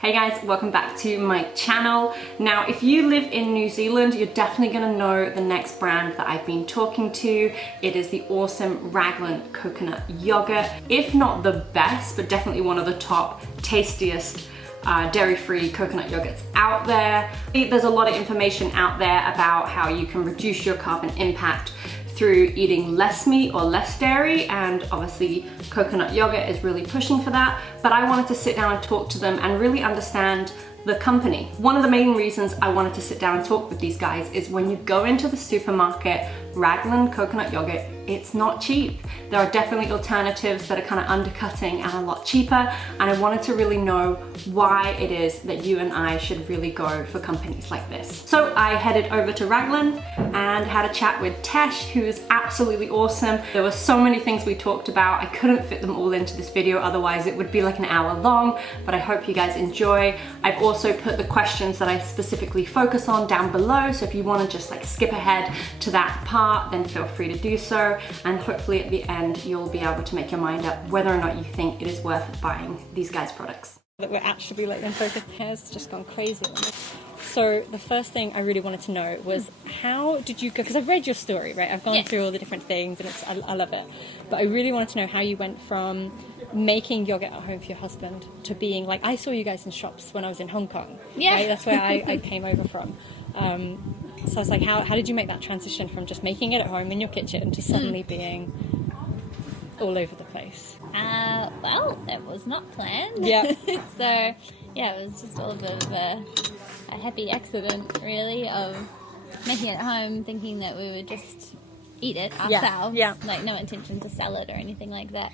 Hey guys, welcome back to my channel. Now, if you live in New Zealand, you're definitely gonna know the next brand that I've been talking to. It is the awesome Raglan coconut yogurt. If not the best, but definitely one of the top tastiest dairy-free coconut yogurts out there. There's a lot of information out there about how you can reduce your carbon impact through eating less meat or less dairy, and obviously coconut yogurt is really pushing for that. But I wanted to sit down and talk to them and really understand the company. One of the main reasons I wanted to sit down and talk with these guys is when you go into the supermarket, Ragland coconut yogurt, it's not cheap. There are definitely alternatives that are kind of undercutting and a lot cheaper, and I wanted to really know why it is that you and I should really go for companies like this. So I headed over to Ragland and had a chat with Tesh, who is absolutely awesome. There were so many things we talked about. I couldn't fit them all into this video, otherwise it would be like an hour long, but I hope you guys enjoy. I've also put the questions that I specifically focus on down below, so if you want to just like skip ahead to that part, then feel free to do so, and hopefully at the end you'll be able to make your mind up whether or not you think it is worth buying these guys' products. That we're actually like in focus. Hair's just gone crazy on this. So the first thing I really wanted to know was, how did you go, because I've read your story, right? I've gone through all the different things and I love it, but I really wanted to know how you went from making yogurt at home for your husband to being like, I saw you guys in shops when I was in Hong Kong. Yeah, right? That's where I came over from. So I was like, how did you make that transition from just making it at home in your kitchen to suddenly being all over the place? Well, it was not planned. Yeah. So, yeah, it was just all a bit of a happy accident, really, of making it at home, thinking that we would just eat it ourselves. Yeah. Like, no intention to sell it or anything like that.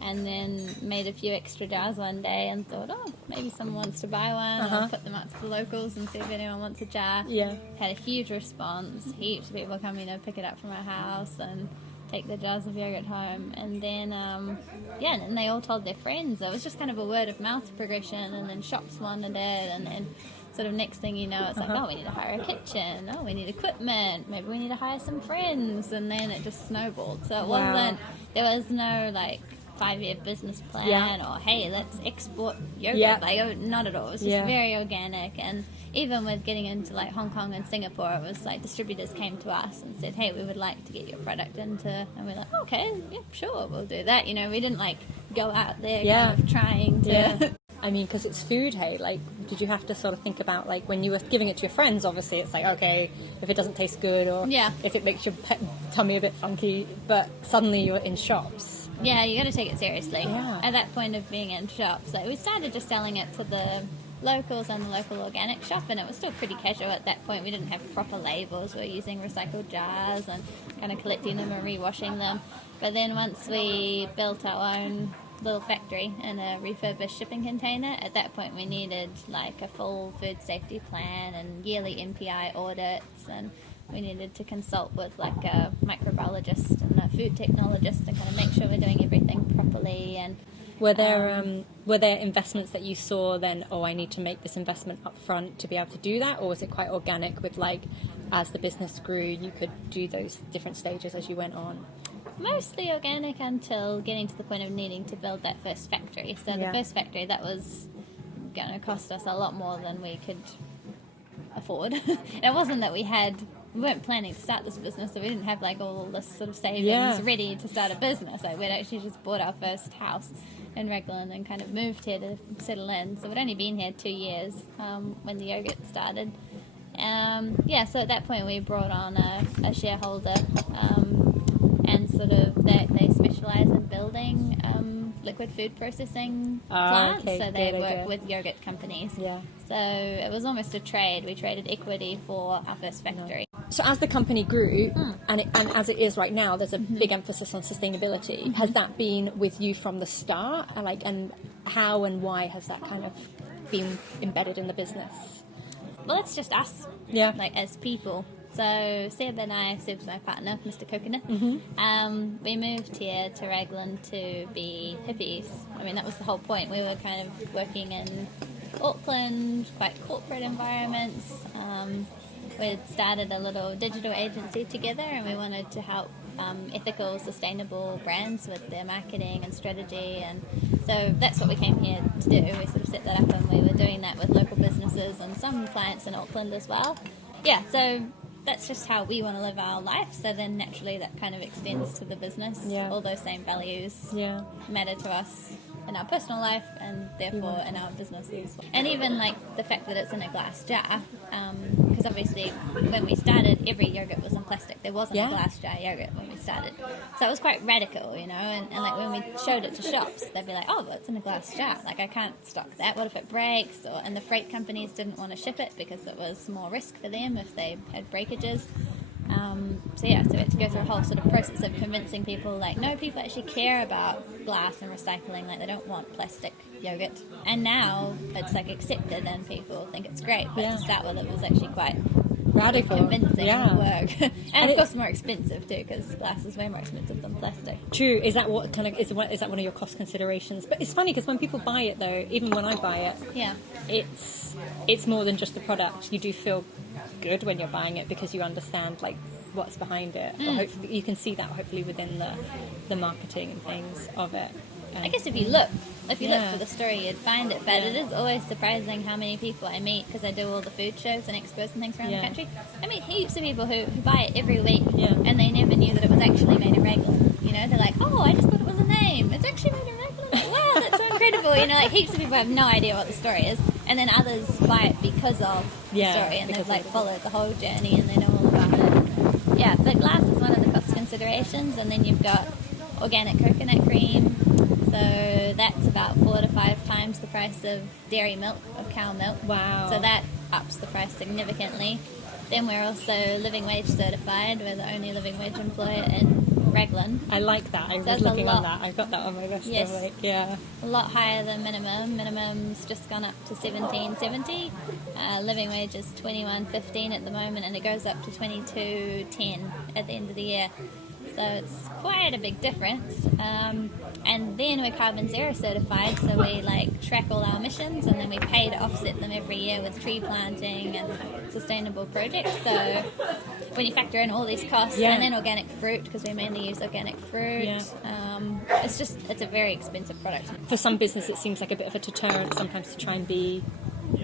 And then made a few extra jars one day and thought, oh, maybe someone wants to buy one. I'll put them up to the locals and see if anyone wants a jar. Yeah. Had a huge response. Heaps of people coming to pick it up from our house and take the jars of yogurt home. And then, and they all told their friends. It was just kind of a word of mouth progression, and then shops wanted it, and then sort of next thing you know, it's like, oh, we need to hire a kitchen, oh, we need equipment, maybe we need to hire some friends, and then it just snowballed. So it wasn't, there was no like 5-year business plan or hey, let's export yogurt. Like, not at all. It was just very organic. And even with getting into like Hong Kong and Singapore, it was like distributors came to us and said, hey, we would like to get your product into, and we're like, okay, yeah, sure, we'll do that. You know, we didn't like go out there kind of trying to I mean, because it's food, hey, like, did you have to sort of think about, like, when you were giving it to your friends, obviously, it's like, okay, if it doesn't taste good, or if it makes your tummy a bit funky, but suddenly you're in shops. Yeah, you got to take it seriously. Yeah. At that point of being in shops, like, we started just selling it to the locals and the local organic shop, and it was still pretty casual at that point. We didn't have proper labels. We were using recycled jars and kind of collecting them and rewashing them. But then once we built our own little factory in a refurbished shipping container, at that point we needed like a full food safety plan and yearly MPI audits, and we needed to consult with like a microbiologist and a food technologist to kind of make sure we're doing everything properly. And were there investments that you saw then, oh, I need to make this investment up front to be able to do that, or was it quite organic with like, as the business grew, you could do those different stages as you went on? Mostly organic until getting to the point of needing to build that first factory. So the first factory, that was going to cost us a lot more than we could afford. It wasn't that we weren't planning to start this business, so we didn't have like all this sort of savings ready to start a business. Like, we'd actually just bought our first house in Raglan and kind of moved here to settle in. So we'd only been here 2 years when the yogurt started. So at that point we brought on a shareholder, and sort of they specialise in building liquid food processing plants. So they work with yogurt companies. Yeah. So it was almost a trade. We traded equity for our first factory. So as the company grew, and as it is right now, there's a big emphasis on sustainability. Has that been with you from the start? And how and why has that kind of been embedded in the business? Well, it's just us, like as people. So Seb and I, Seb's my partner, Mr. Coconut, we moved here to Ragland to be hippies. I mean, that was the whole point. We were kind of working in Auckland, quite corporate environments. We'd started a little digital agency together, and we wanted to help ethical, sustainable brands with their marketing and strategy, and so that's what we came here to do. We sort of set that up, and we were doing that with local businesses and some clients in Auckland as well. Yeah, so that's just how we want to live our life, so then naturally that kind of extends to the business. All those same values matter to us in our personal life and therefore in our businesses. And even like the fact that it's in a glass jar, because obviously when we started every yogurt was in plastic. There wasn't a glass jar yogurt when we started, so it was quite radical, you know. And like when we showed it to shops, they'd be like, oh, well, it's in a glass jar, like I can't stock that, what if it breaks? And the freight companies didn't want to ship it because it was more risk for them if they had breakages. So we had to go through a whole sort of process of convincing people, like, no, people actually care about glass and recycling, like they don't want plastic yogurt. And now it's like accepted and people think it's great, but to start with it was actually quite radical, convincing work. And of course more expensive too, because glass is way more expensive than plastic. True. Is that what kind of is that one of your cost considerations? But it's funny because when people buy it though, even when I buy it, it's more than just the product. You do feel good when you're buying it because you understand like what's behind it. Or hopefully you can see that hopefully within the marketing and things of it. I guess if you look for the story, you'd find it. But it is always surprising how many people I meet, because I do all the food shows and expos and things around the country. I meet heaps of people who buy it every week, and they never knew that it was actually made in Raglan. You know, they're like, oh, I just thought it was a name. It's actually made in Raglan. Like, wow, that's so incredible. You know, like heaps of people have no idea what the story is, and then others buy it because of the story, and they've like followed the whole journey and they know all about it. Yeah, but glass is one of the cost considerations, and then you've got organic coconut cream. So that's about 4 to 5 times the price of dairy milk, of cow milk. Wow. So that ups the price significantly. Then we're also living wage certified. We're the only living wage employer in Ragland. I like that. I was looking on that. I've got that on my list. Yes. A lot higher than minimum. Minimum's just gone up to $17.70. Living wage is $21.15 at the moment, and it goes up to $22.10 at the end of the year. So it's quite a big difference. And then we're carbon zero certified, so we like track all our emissions, and then we pay to offset them every year with tree planting and sustainable projects. So when you factor in all these costs, and then organic fruit, because we mainly use organic fruit, it's a very expensive product. For some business it seems like a bit of a deterrent sometimes to try and be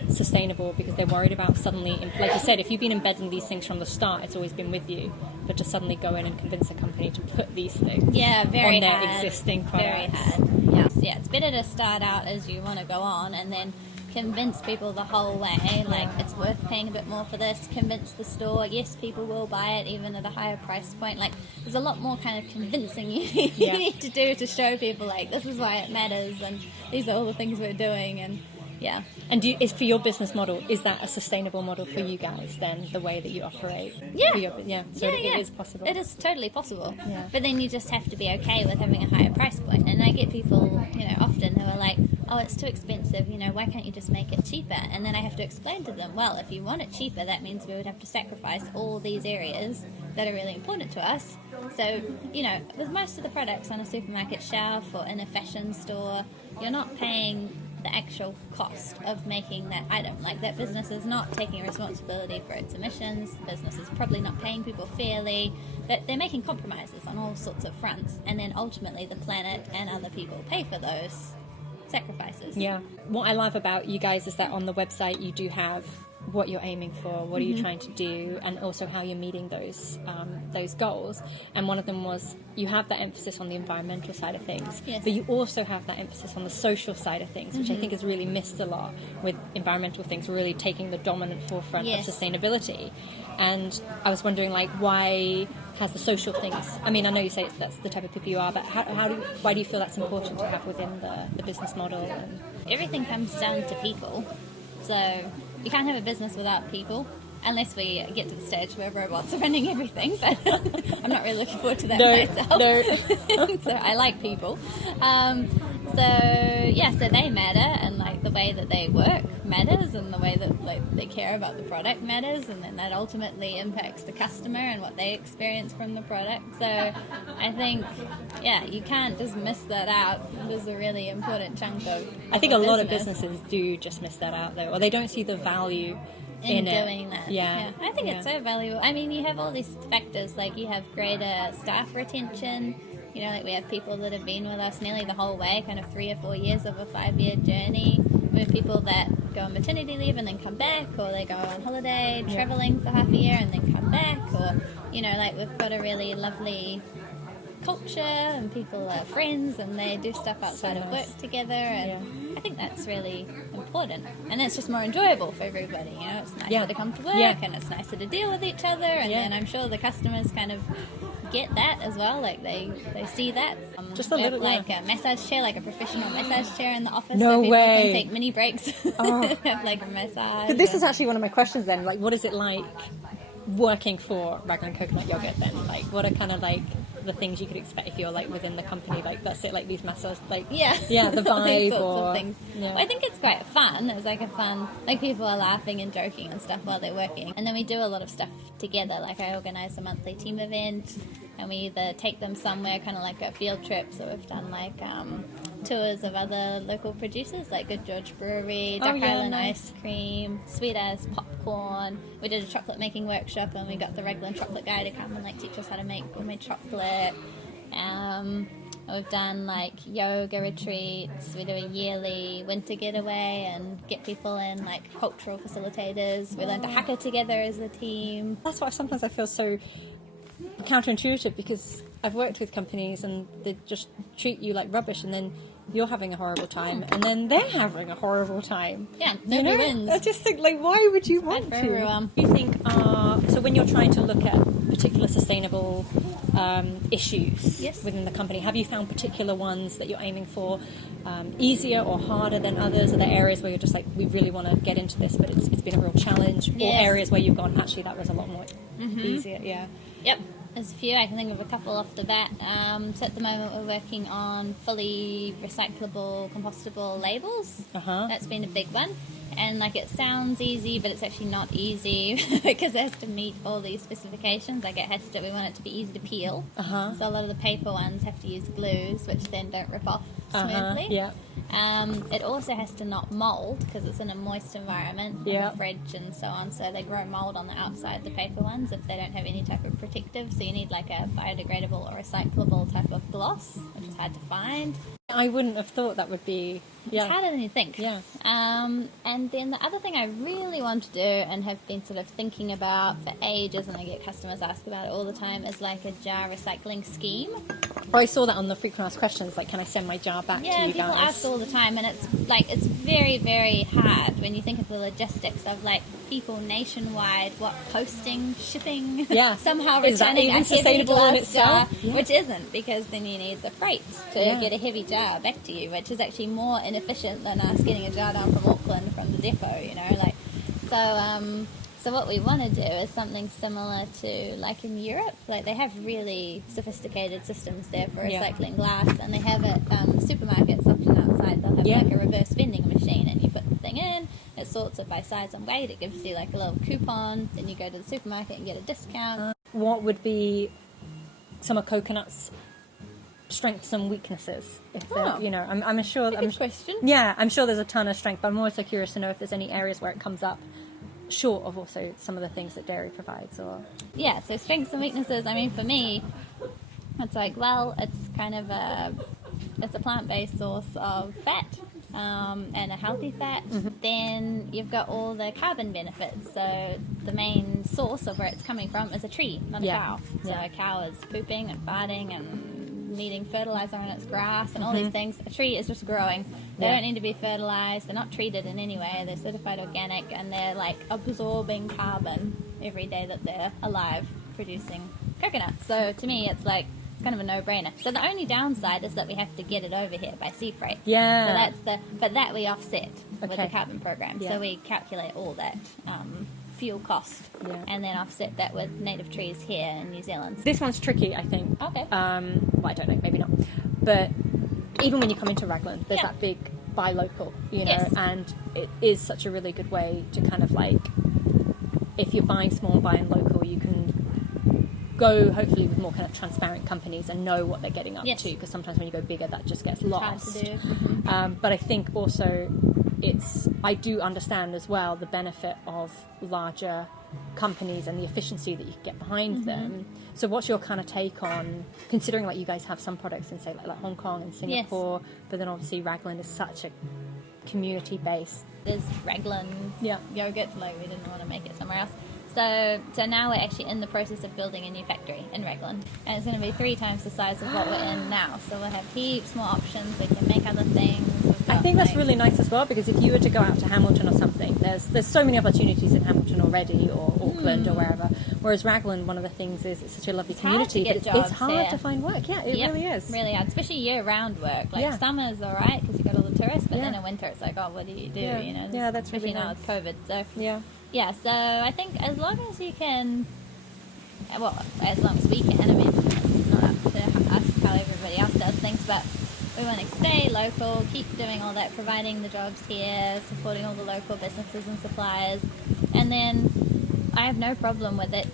sustainable, because they're worried about suddenly, like you said, if you've been embedding these things from the start, it's always been with you, but to suddenly go in and convince a company to put these things on their existing products. Very hard. Yeah, it's better to start out as you want to go on and then convince people the whole way, like it's worth paying a bit more for this, convince the store, yes, people will buy it even at a higher price point. Like there's a lot more kind of convincing you need to do to show people like this is why it matters and these are all the things we're doing. And and is for your business model, is that a sustainable model for you guys then, the way that you operate? It is possible. It is totally possible. But then you just have to be okay with having a higher price point. And I get people, often who are like, oh, it's too expensive, why can't you just make it cheaper? And then I have to explain to them, well, if you want it cheaper, that means we would have to sacrifice all these areas that are really important to us. So, with most of the products on a supermarket shelf or in a fashion store, you're not paying the actual cost of making that item. Like that business is not taking responsibility for its emissions, the business is probably not paying people fairly, that they're making compromises on all sorts of fronts, and then ultimately the planet and other people pay for those sacrifices. What I love about you guys is that on the website you do have what you're aiming for, what are you trying to do, and also how you're meeting those goals. And one of them was you have that emphasis on the environmental side of things, but you also have that emphasis on the social side of things, which I think is really missed a lot with environmental things really taking the dominant forefront of sustainability. And I was wondering, like, why has the social things, I mean, I know you say that's the type of people you are, but why do you feel that's important to have within the business model? And everything comes down to people. So you can't have a business without people, unless we get to the stage where robots are running everything, but I'm not really looking forward to that myself. So I like people. So yeah, so they matter, and like the way that they work matters, and the way that like they care about the product matters, and then that ultimately impacts the customer and what they experience from the product. So I think, yeah, you can't just miss that out. There's a really important chunk of I think a lot of businesses do just miss that out, though, or they don't see the value in doing that. Yeah. I think it's so valuable. I mean, you have all these factors, like you have greater staff retention. You know, like we have people that have been with us nearly the whole way, kind of 3 or 4 years of a 5-year journey. We have people that go on maternity leave and then come back, or they go on holiday, traveling for half a year and then come back, or, you know, like we've got a really lovely culture and people are friends and they do stuff outside of work together, and I think that's really important, and it's just more enjoyable for everybody. You know, it's nicer to come to work and it's nicer to deal with each other, and then I'm sure the customers kind of get that as well, like they see that. Just a little, like a massage chair, like a professional massage chair in the office, no so people way can take mini breaks. Have like a massage. But this is actually one of my questions then, like what is it like working for Raglan Coconut Yogurt then? Like what are kind of like the things you could expect if you're like within the company, like that's it, like these massage, like the all these vibe sorts or of things. Well, I think it's quite fun. It's like a fun, like people are laughing and joking and stuff while they're working, and then we do a lot of stuff together. Like I organise a monthly team event, and we either take them somewhere, kind of like a field trip. So we've done like tours of other local producers, like Good George Brewery, Duck Island Ice Cream, Sweet As Popcorn. We did a chocolate making workshop, and we got the Raglan chocolate guy to come and like teach us how to make homemade chocolate. We've done like yoga retreats. We do a yearly winter getaway and get people in, like cultural facilitators. We learn to hacker together as a team. That's why sometimes I feel so counterintuitive, because I've worked with companies and they just treat you like rubbish, and then you're having a horrible time, and then they're having a horrible time. Yeah, nobody wins. I just think, like, why would you want to? Everyone. Do you think, so when you're trying to look at particular sustainable issues within the company, have you found particular ones that you're aiming for easier or harder than others? Are there areas where you're just like, we really want to get into this, but it's been a real challenge? Or areas where you've gone, actually, that was a lot more easier? Yeah. Yep. There's a few. I can think of a couple off the bat. So at the moment we're working on fully recyclable, compostable labels. That's been a big one. And like it sounds easy, but it's actually not easy because it has to meet all these specifications. Like we want it to be easy to peel. So a lot of the paper ones have to use glues, which then don't rip off smoothly. It also has to not mold because it's in a moist environment, in the fridge and so on. So they grow mold on the outside, the paper ones, if they don't have any type of protective. So you need like a biodegradable or recyclable type of gloss, which is hard to find. I wouldn't have thought that would be... It's harder than you think. And then the other thing I really want to do and have been sort of thinking about for ages, and I get customers ask about it all the time, is like a jar recycling scheme. I saw that on the frequent asked questions, like, can I send my jar back to you guys? Yeah, people ask all the time, and it's very, very hard when you think of the logistics of like people nationwide, posting, shipping, somehow returning a heavy glass jar, which isn't, because then you need the freight to get a heavy jar back to you, which is actually more inefficient than us getting a jar down from Auckland from the depot, you know, like, so what we want to do is something similar to like in Europe. Like they have really sophisticated systems there for recycling glass, and they have at supermarkets often outside. They'll have like a reverse vending machine, and you put the thing in, it sorts it by size and weight, it gives you like a little coupon, then you go to the supermarket and get a discount. What would be some of coconut's strengths and weaknesses? If you know, I'm sure. Good question. Yeah, I'm sure there's a ton of strength, but I'm also curious to know if there's any areas where it comes up short of also some of the things that dairy provides. Or so strengths and weaknesses. I mean, for me, it's like, well, it's kind of it's a plant-based source of fat. And a healthy fat. Then you've got all the carbon benefits. So the main source of where it's coming from is a tree, not a cow. So a cow is pooping and farting and needing fertilizer on its grass and all these things. A tree is just growing. They don't need to be fertilized. They're not treated in any way. They're certified organic, and they're like absorbing carbon every day that they're alive, producing coconuts. So to me, it's like kind of a no-brainer. So the only downside is that we have to get it over here by sea freight. So but that we offset with the carbon program. So we calculate all that fuel cost and then offset that with native trees here in New Zealand. This one's tricky, I think. Okay. Well, I don't know, maybe not. But even when you come into Raglan, there's that big buy local, you know, and it is such a really good way to kind of like, if you're buying small, buying local, you can go hopefully with more kind of transparent companies and know what they're getting up to, because sometimes when you go bigger, that just gets lost. Hard to do. But I think also I do understand as well the benefit of larger companies and the efficiency that you can get behind them. So what's your kind of take on, considering like you guys have some products in say like Hong Kong and Singapore, but then obviously Ragland is such a community based. There's Raglan yogurt, like we didn't want to make it somewhere else. So now we're actually in the process of building a new factory in Ragland, and it's going to be 3 times the size of what we're in now. So we'll have heaps more options. We can make other things. I think that's really nice as well, because if you were to go out to Hamilton or something, there's so many opportunities in Hamilton already, or Auckland or wherever. Whereas Raglan, one of the things is it's such a lovely community, but it's hard to find work. Yeah, it really is. Really hard, especially year-round work. Like summer's all right because you got all the tourists, but then in winter it's like, oh, what do you do? You know, that's especially really now with COVID. So yeah. So I think as long as you can, well, as long as we can. I mean, it's not up to us how everybody else does things, but we want to stay local, keep doing all that, providing the jobs here, supporting all the local businesses and suppliers, and then I have no problem with it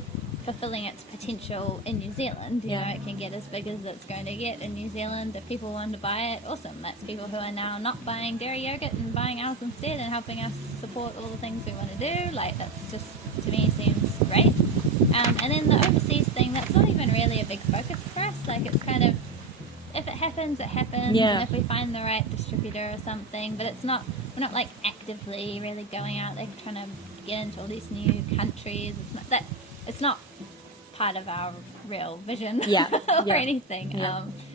fulfilling its potential in New Zealand. You know, it can get as big as it's going to get in New Zealand. If people want to buy it, awesome. That's people who are now not buying dairy yogurt and buying ours instead and helping us support all the things we want to do. Like, that's just, to me, seems great. And then the overseas thing, that's not even really a big focus for us. Like, it's kind of, if it happens, it happens. And if we find the right distributor or something, but we're not like actively really going out there trying to get into all these new countries. It's not part of our real vision or anything.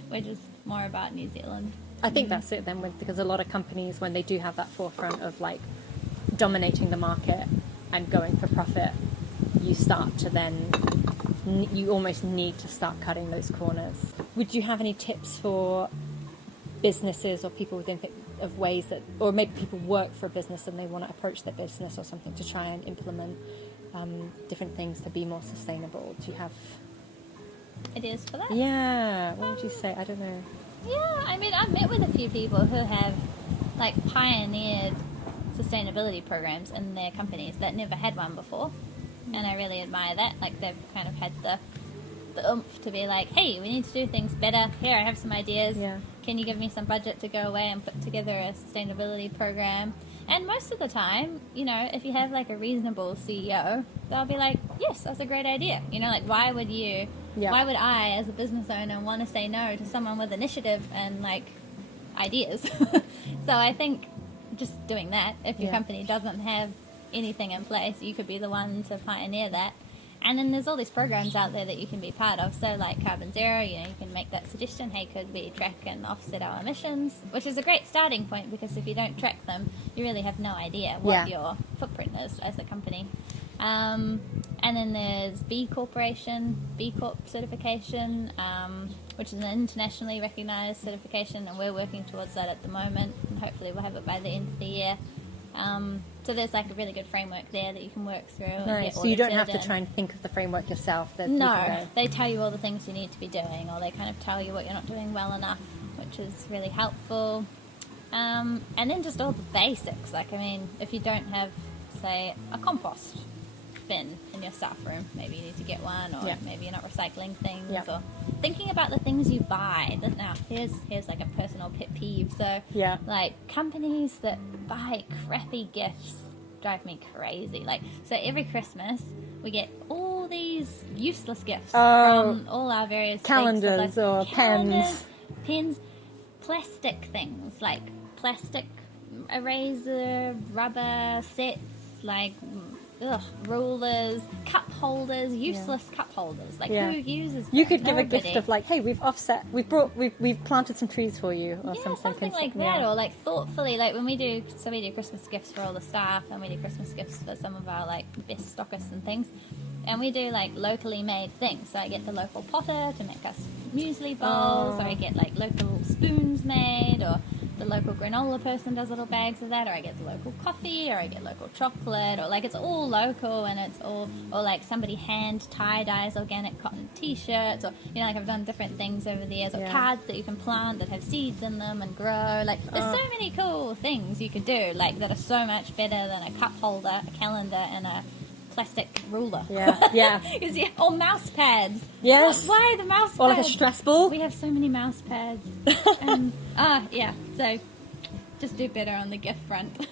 We're just more about New Zealand. I think that's it then, because a lot of companies, when they do have that forefront of like dominating the market and going for profit, you start to then, you almost need to start cutting those corners. Would you have any tips for businesses or people within of ways that, or maybe people work for a business and they want to approach their business or something to try and implement different things to be more sustainable? Do you have ideas for that? Yeah, what would you say? I don't know. Yeah, I mean, I've met with a few people who have like pioneered sustainability programs in their companies that never had one before, and I really admire that. Like, they've kind of had the oomph to be like, hey, we need to do things better. Here, I have some ideas. Can you give me some budget to go away and put together a sustainability program? And most of the time, you know, if you have like a reasonable CEO, they'll be like, yes, that's a great idea. You know, like, why would I as a business owner want to say no to someone with initiative and like ideas? So I think just doing that, if your company doesn't have anything in place, you could be the one to pioneer that. And then there's all these programs out there that you can be part of. So like Carbon Zero, you know, you can make that suggestion, hey, could we track and offset our emissions? Which is a great starting point, because if you don't track them, you really have no idea what your footprint is as a company. And then there's B Corp certification, which is an internationally recognized certification, and we're working towards that at the moment, and hopefully we'll have it by the end of the year. So there's like a really good framework there that you can work through. Nice. So you don't have to try and think of the framework yourself. No, they tell you all the things you need to be doing, or they kind of tell you what you're not doing well enough, which is really helpful. And then just all the basics. Like, I mean, if you don't have, say, a compost bin in your staff room, maybe you need to get one, or maybe you're not recycling things, or thinking about the things you buy. Now, here's like a personal pet peeve. So, like, companies that buy crappy gifts drive me crazy. Like, so every Christmas we get all these useless gifts from all our various calendars or pens, plastic things like plastic eraser, rubber sets, like rulers, cup holders, useless cup holders. Like, who uses them? You could give a gift of like, hey, we've planted some trees for you, or something like that, or like thoughtfully, like when we do Christmas gifts for all the staff, and we do Christmas gifts for some of our like best stockists and things, and we do like locally made things. So I get the local potter to make us muesli bowls, or I get like local spoons made, or the local granola person does little bags of that, or I get the local coffee, or I get local chocolate, or like it's all local, and it's all, or like somebody hand tie-dyes organic cotton t-shirts, or you know, like I've done different things over the years, or cards that you can plant that have seeds in them and grow. Like there's so many cool things you could do, like that are so much better than a cup holder, a calendar, and a plastic ruler. Or mouse pads. Yes. Why the mouse pads? Or like a stress ball. We have so many mouse pads. So just do better on the gift front.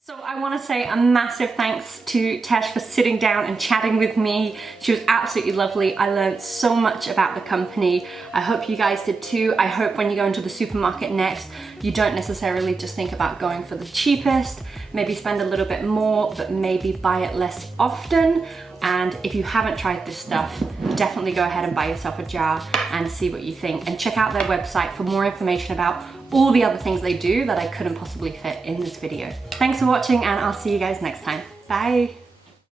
So I want to say a massive thanks to Tesh for sitting down and chatting with me. She was absolutely lovely. I learned so much about the company. I hope you guys did too. I hope when you go into the supermarket next, you don't necessarily just think about going for the cheapest, maybe spend a little bit more, but maybe buy it less often. And if you haven't tried this stuff, definitely go ahead and buy yourself a jar and see what you think. And check out their website for more information about all the other things they do that I couldn't possibly fit in this video. Thanks for watching, and I'll see you guys next time. Bye.